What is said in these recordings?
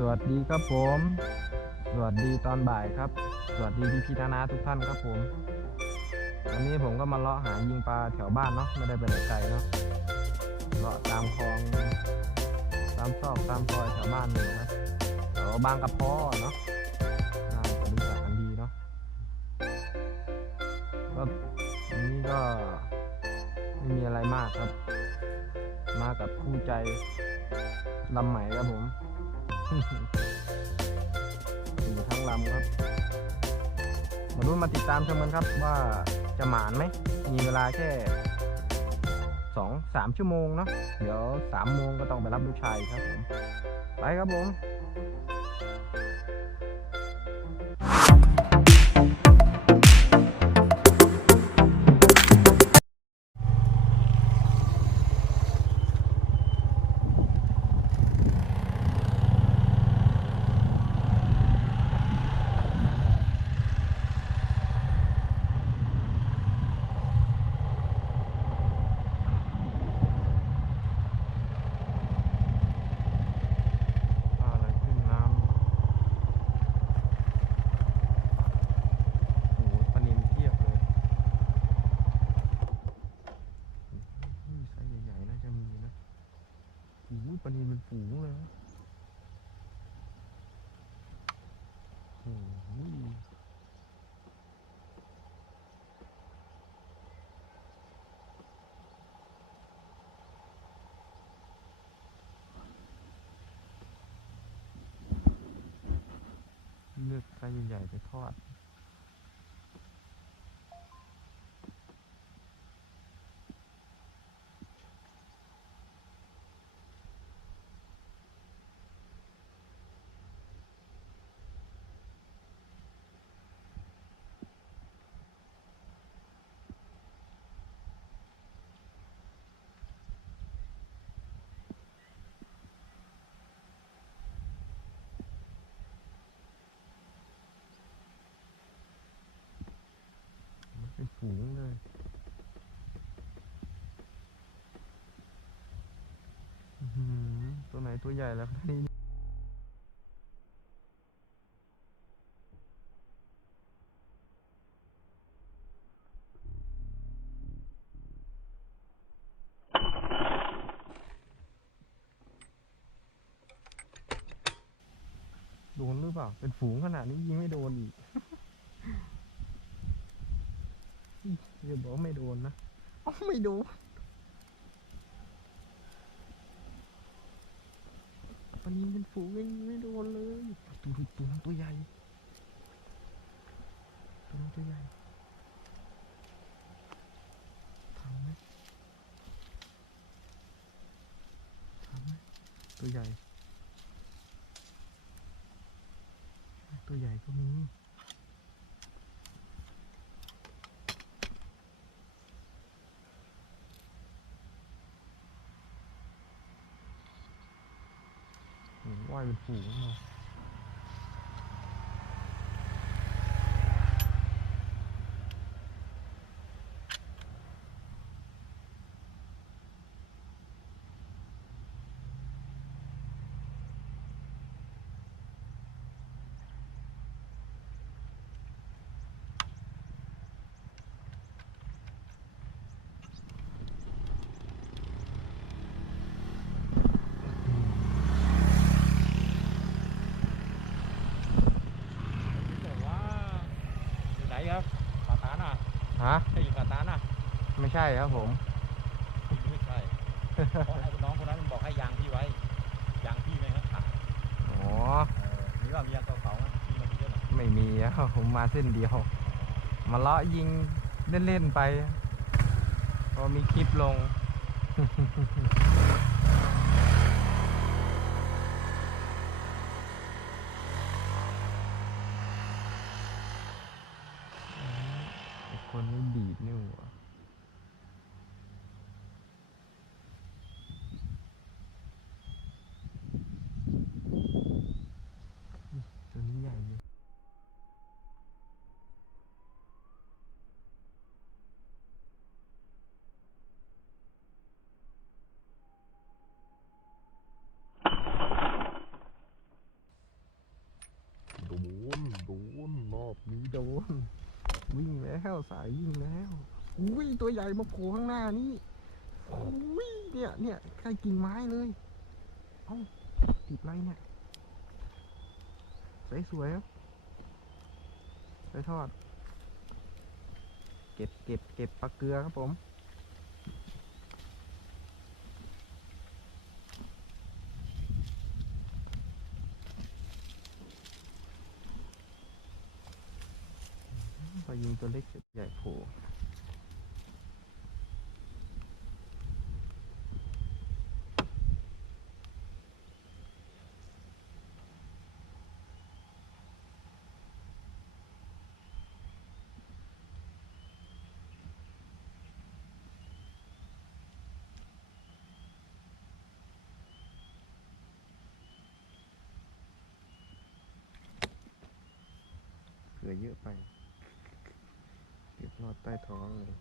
สวัสดีครับผม สวัสดีตอนบ่ายครับ สวัสดีพี่พี่นานาทุกท่านครับผม วันนี้ผมก็มาเลาะหายิงปลาแถวบ้านเนาะ ไม่ได้ไปไหนไกลเนาะ เลาะตามคลอง ตามซอกตามซอยแถวบ้านนี่นะแถวบางกระเพาะเนาะน่าจะรู้จักกันดีเนาะ ก็วันนี้ก็ไม่มีอะไรมากครับ มากับคู่ใจลำใหม่ครับผม อยู่ทั้งลำครับมาดูมาติดตามชมกันครับว่าจะหมานไหม มีเวลาแค่สองสามชั่วโมงเนาะเดี๋ยวสามโมงก็ต้องไปรับลูกชายครับผม ไปครับผม ไส้ใหญ่ๆไปทอด มันเป็นฝูงเลย อื้อหือ ตัวไหนตัวใหญ่แล้วนี่โดนหรือเปล่า เป็นฝูงขนาดนี้ยิงไม่โดนอีกอย่าบอกว่าไม่โดนนะอ๋อไม่โดนปลานินเป็น ฝูงยังไม่โดนเลยตัวตัวนั้นตัวใหญ่ตัวนั้นตัวใหญ่ทำไหมทำไหมตัวใหญ่ ตัวใหญ่ก็มี โอ้โหว่ายเป็นฝูงเลย แต่ว่าอยู่ไหนครับปาตานอะ ฮะใช่อยู่ปาตานอะไม่ใช่ครับผม ไม่ใช่เพราะไอ้น้องคนนั้นมันบอกให้ยางพี่ไว้ ยางพี่ไม่ให้ขาดอ๋อเออมีว่ามียางเก่าๆนะมีมาดีเยอะหน่อยไม่มีอะผมมาเส้นเดียว มาเลาะยิงเล่นๆไปพอมีคลิปลง ไอ้คนนี้ดีดนี่หว่าตัวนี้ใหญ่อยู่ อบนี้โดนวิ่งแล้วสายวิ่งแล้วอุ้ยตัวใหญ่มาโผล่ข้างหน้านี่อุ้ยเนี่ยเนี่ยใกล้กิ่งไม้เลยเอ้าติดไรเนี่ยใสสวยครับไปทอด เก็บเก็บเก็บปลาเกลือครับผม พอยิง ตัวเล็กเสร็จใหญ่โผล่เกลือเยอะไป เก็บรอดใต้ท้องเลย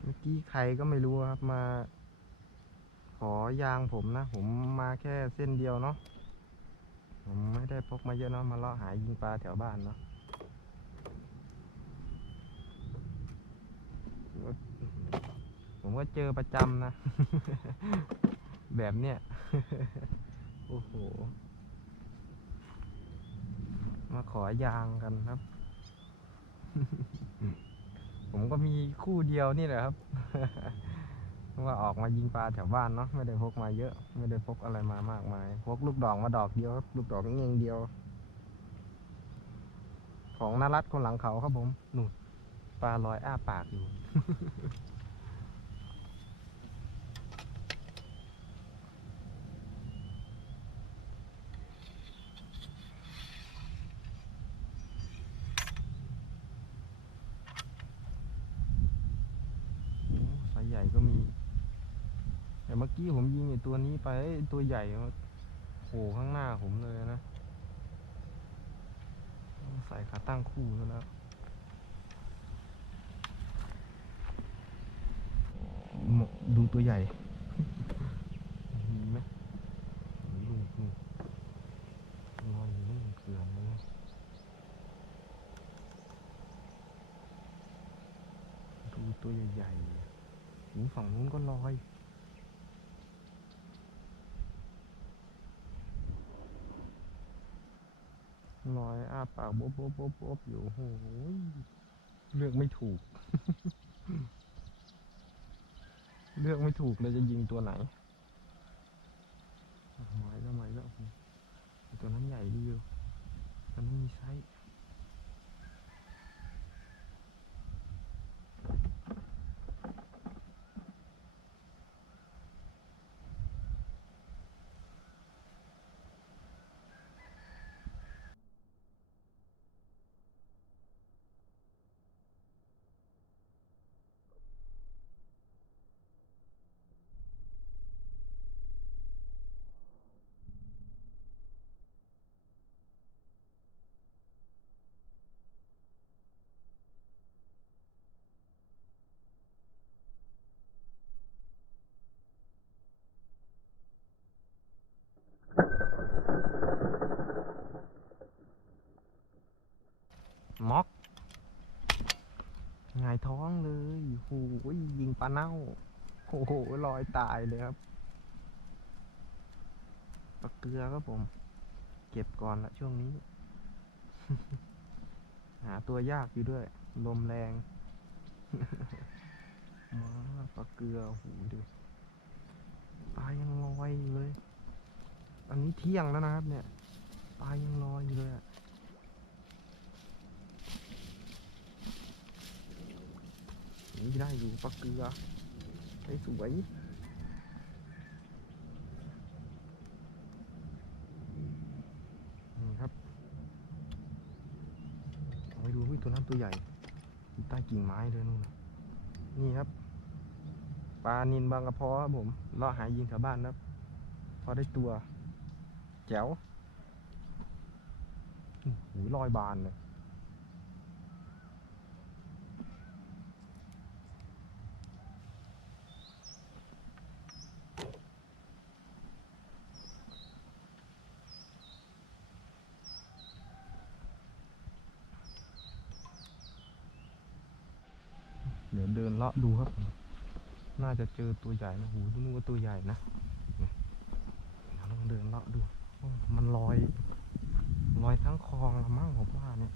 เมื่อกี้ใครก็ไม่รู้ครับมา ขอยางผมนะ ผมมาแค่เส้นเดียวเนาะผมไม่ได้พกมาเยอะเนาะมาเลาะหายิงปลาแถวบ้านเนาะ ผมก็เจอประจำนะ แบบเนี้ย โอ้โห มาขอยางกันครับ ผมก็มีคู่เดียวนี่แหละครับว่าออกมายิงปลาแถวบ้านเนาะไม่ได้พกมาเยอะ ไม่ได้พกอะไรมามากมาย พกลูกดอกมาดอกเดียวครับ ลูกดอกเงี้ยงเดียว ของนารัตคนหลังเขาครับผมหนุดปลาลอยอ้าปากอยู่ โอ้สายใหญ่ก็มี แต่ เมื่อกี้ผมยิงไอ้ตัวนี้ไปไอ้ตัวใหญ่โผล่ข้างหน้าผมเลยนะใส่ขาตั้งคู่ซะแล้วมกดูตัวใหญ่มีไหมลูกลูกลอยอยู่นู่นเกลือนเลยดูตัวใหญ่ๆหูฝั่งนู้นก็ลอย ล อ้าปากบ๊บบ๊บบ๊บบ๊บอยู่โอ้โหยเลือกไม่ถูก เลือกไม่ถูกเลยจะยิงตัวไหนหมายแล้วหมายแล้วโอ้โหตัวนั้นใหญ่ดีอยู่ตัวนั้นมีไซส์ ม็อกหงายท้องเลยโอ้โหยิงปลาเน่า โอ้โหลอยตายเลยครับปลาเกลือครับผม เก็บก่อนละช่วงนี้ หาตัวยากอยู่ด้วย ลมแรงมาปลาเกลือโอ้โหดูปลายังลอยอยู่เลย อันนี้เที่ยงแล้วนะครับเนี่ย ปลายังลอยอยู่เลยอะ นี่ได้อยู่ปลาเกลือได้สวยนี่ครับเอาไปดูเฮ้ยตัวนั้นตัวใหญ่ใต้กิ่งไม้เลยนู่นนี่ครับปลานินบางกระเพาะครับผมเลาะหายิงแถวบ้านครับ พอได้ตัวแจ๋วอื้อหูลอยบานเลยาะดูครับ น่าจะเจอตัวใหญ่นะหูนึกว่าตัวใหญ่นะเนี่ยลองเดินเลาะดู มันลอย ลอยทั้งคลองละมั่งผมว่าเนี่ย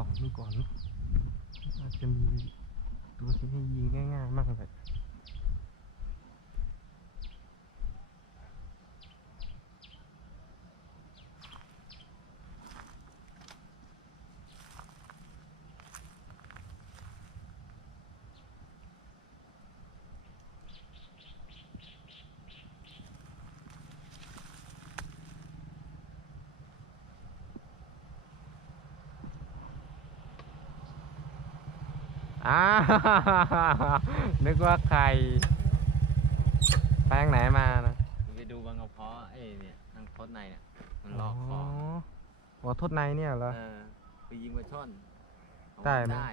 ส่องส่องๆดูก่อนอาจจะมีตัวที่ให้ยิงง่ายๆมากเลย อ้าวนึกว่าใครแป้งไหนมานะไปดูบางกระเพาะไอ้เนี่ยทางโคตรในเนี่ยมันลอกคออ๋อทดในเนี่ยเหรอ เออไปยิงปลาช่อนได้ไหมได้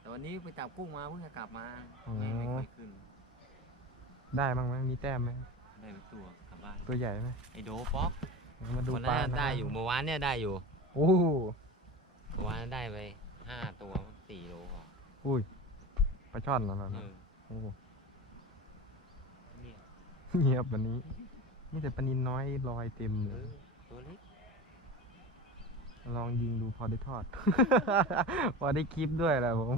แต่วันนี้ไปจับกุ้งมาเพิ่งจะกลับมาอ๋อไม่ไม่ค่อยขึ้น ได้บ้างไหมมีแต้มไหมได้ไปตัวกลับบ้านตัวใหญ่ไหมไอโดป๊อกมาดูวันปลานั้นนะได้อยู่เมื่อวานเนี่ยได้อยู่ โอ้โหเมื่อวานได้ไปห้าตัวสี่โลพ ออุ้ยปลาช่อนเหรอเอนะอโอ้โหเนี่ยเงียบวันนี้นี่แต่ปลานินน้อยลอยเต็มเอเลยอตัวเล็กลองยิงดูพอได้ทอด พอได้คลิปด้วยแหละผม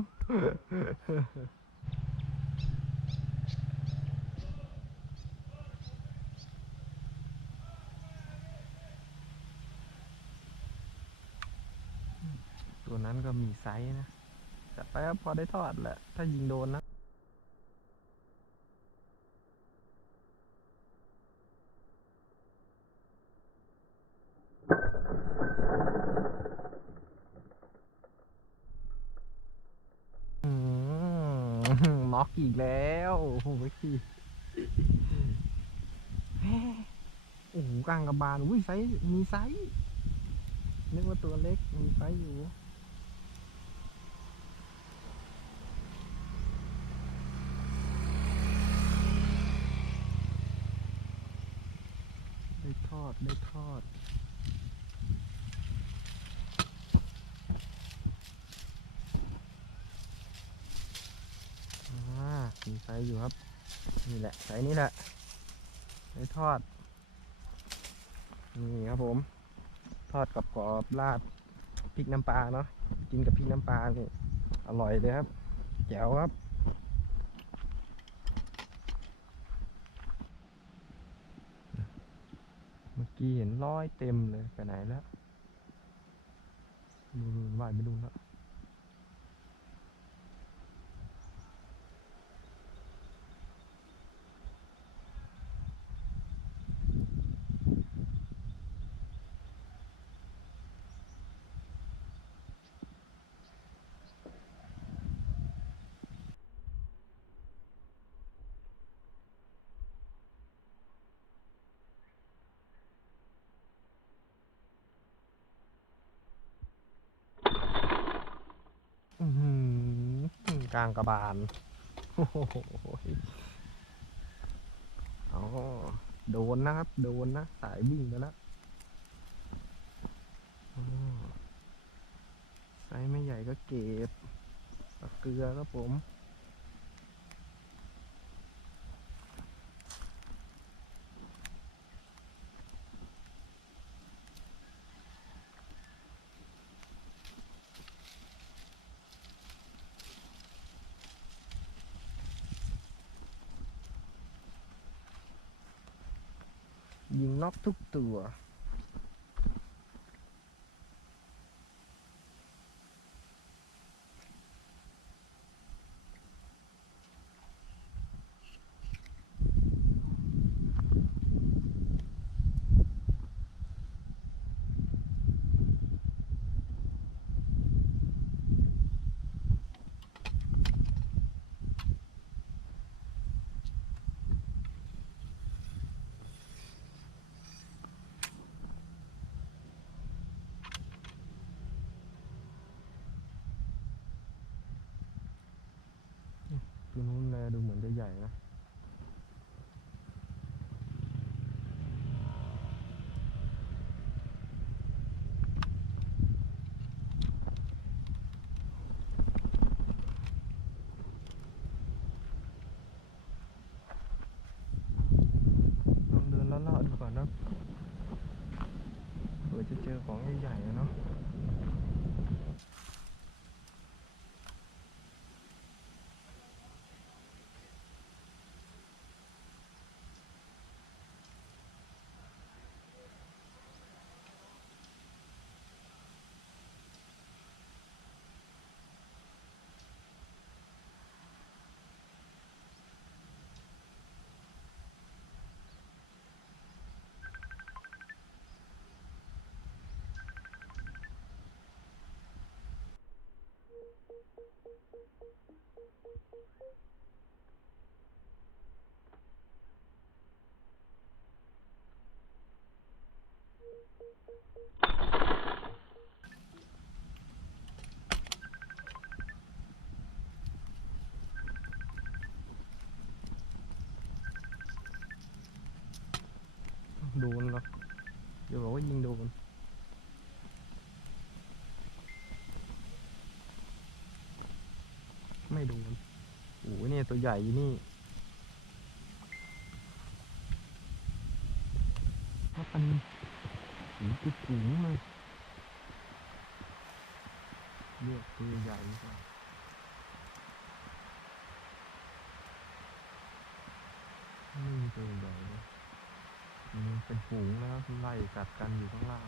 ตัวนั้นก็มีไซส์นะ จัดไปครับพอได้ทอดแหละ ถ้ายิงโดนนะน็อกอีกแล้วโอ้โหพี่โอ้โหกลางกระบาลอุ้ยไซมีไซนึกว่าตัวเล็กมีไซอยู่ ได้ทอดว้ามีไซส์อยู่ครับ นี่แหละไซส์นี้แหละไซส์ทอด นี่ครับผม ทอดกับกรอบราดพริกน้ำปลาเนาะ กินกับพริกน้ำปลานี่ อร่อยเลยครับ แจ๋วครับ เมื่อ กี้เห็นร้อยเต็มเลยไปไหนแล้วดูว่ายไปดูแล้ว อื้อหือ กลางกระบาลโอ้โหอ๋อโดนนะครับ โดนนะ สายวิ่งไปแล้วไซส์ไม่ใหญ่ก็เก็บเกลือครับผม อกทุกตัว อ ตัวนู้นแลดูเหมือนจะใหญ่นะลองเดินเลาะๆดูก่อนนะเผื่อจะเจอของใหญ่ๆอะเนาะ โดนหรอกเดี๋ยวบอกว่ายิงโดนไม่โดนโอ้โหเนี่ยตัวใหญ่นี่ว่าเป็น สีกุดสูงเลยเลือกตัวใหญ่กว่าไม่มีตัวใหญ่เลยมันเป็นฝูงแล้วไล่กัดกันอยู่ข้างล่าง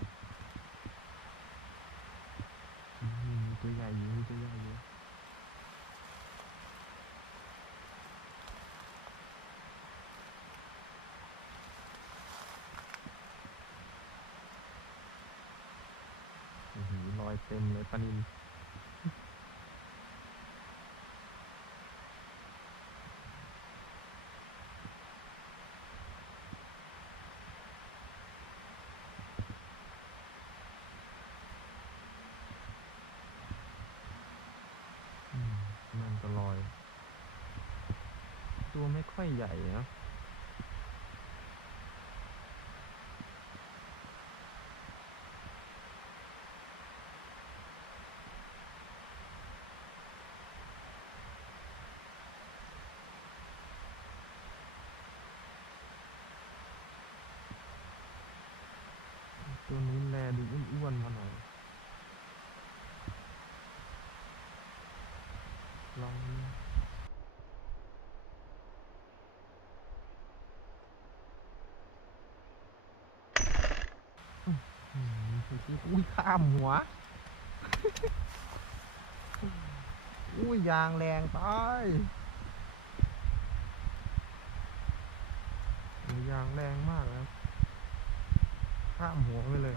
อืมมีตัวใหญ่อยู่มีตัวใหญ่อยู่โอ้โหรอย เต็มเลยปลานินมมันก็ลอย ตัวไม่ค่อยใหญ่นะ ตัวนู้นแลดูอ้วนๆมาหน่อย ล อุ้ยข้ามหัว อุ้ยยางแรงตายยยางแรงมากนะครับ ข้ามหัวไปเลย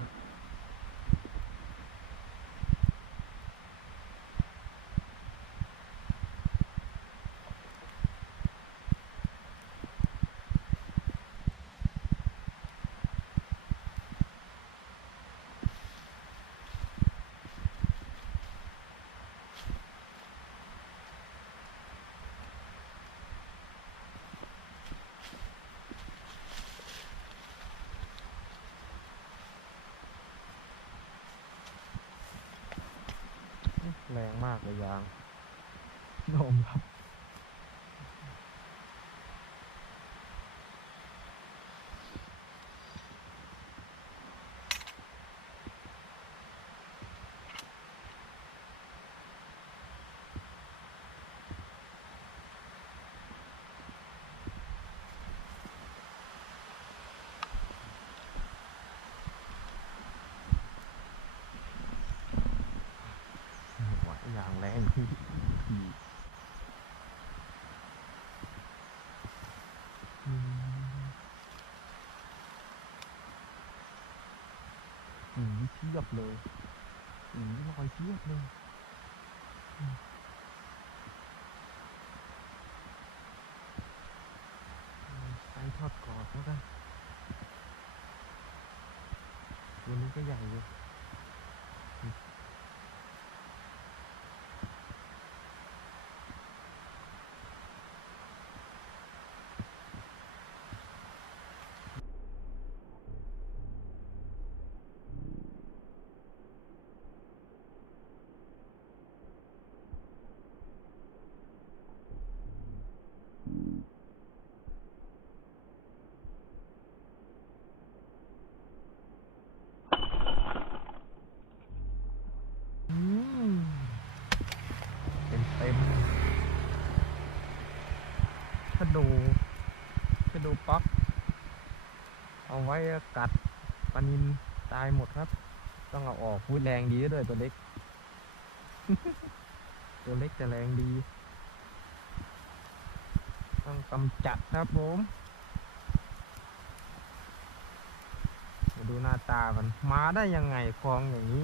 แรงมากเลยยางยอมรับว่ายางแรงที่ขี่ อืมอืมเทียบเลยอืมลอยเทียบเลยอืมใช้ทอดกรอบแล้วกันตัวนี้ก็ใหญ่อยู่ อ ชะดูชะดูป๊อกเอาไว้กัดปลานินตายหมดครับ ต้องเอาออกพูดแรงดีด้วยตัวเล็ก ตัวเล็กจะแรงดี ต้องกำจัดครับผมมาดูหน้าตามันมาได้ยังไงคลองอย่างนี้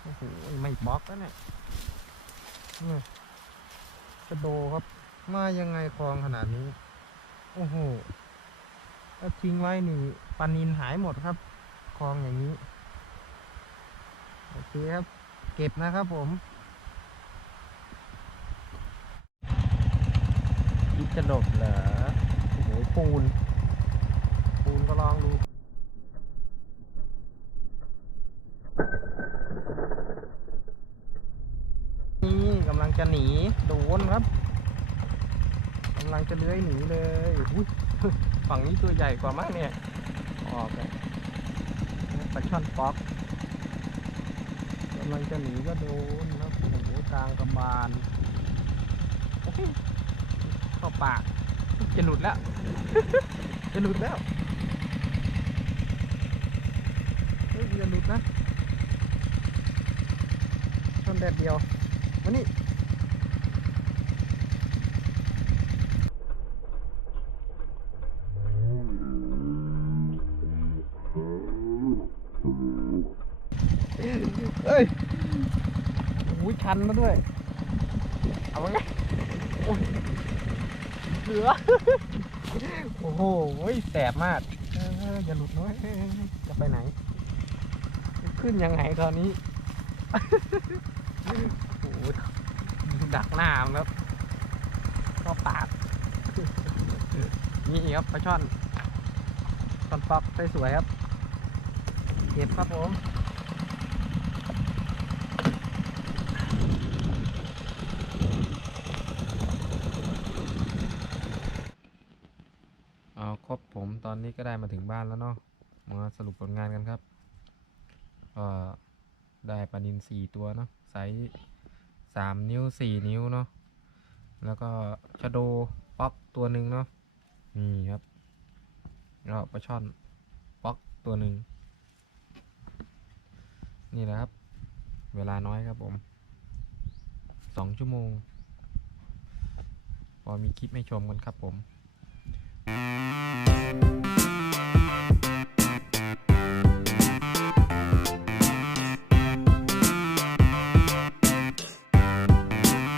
โอ้โหไม่บล็อกแล้วเนี่ยเนี่ย กระโดครับ มายังไงคลองขนาดนี้ โอ้โหถ้าทิ้งไว้นี่ปลานินหายหมดครับ คลองอย่างนี้ โอเคครับ เก็บนะครับผมอิจะดบเหรอโอ้โหปูน ปูนก็ลองดู นี่กำลัง จะหนีโดนครับกำลังจะเลื้อยหนีเลยฝั่งนี้ตัวใหญ่กว่ามากเนี่ยออกเลยปลาช่อนป๊อกกำลังจะหนีก็โดนครับโอ้โหกลางกระบาลโอ้ยเข้าปากจะหลุดแล้ว จะหลุดแล้วเฮ้ยอย่าหลุดนะช่อนแดดเดียวมานี่ เอ้ย โอ้ยชันมาด้วย เอาไว้ไงโอ้ยเหลือ โอ้โหแสบมากเอออย่าหลุดน้อยเอ้ยจะไปไหน ขึ้นยังไงตอนนี้ โอ้โหดักหน้ามันครับก็ปาดนี่ครับปลาช่อนช่อนป๊อกสวยๆครับ เก็บครับผม เอาครบผมต อนนี้ก็ได้มาถึงบ้านแล้วเนาะมาสรุปผลงานกันครับก็ได้ปลานินสี่ตัวเนาะไซส์สามนิ้วสี่นิ้วเนาะแล้วก็ชะโดป๊อกตัวหนึ่งเนาะนี่ครับแล้วปลาช่อนป๊อกตัวหนึ่งนี่แหละครับ เวลาน้อยครับผมสองชั่วโมง พอมีคลิปให้ชมกันครับผม あ!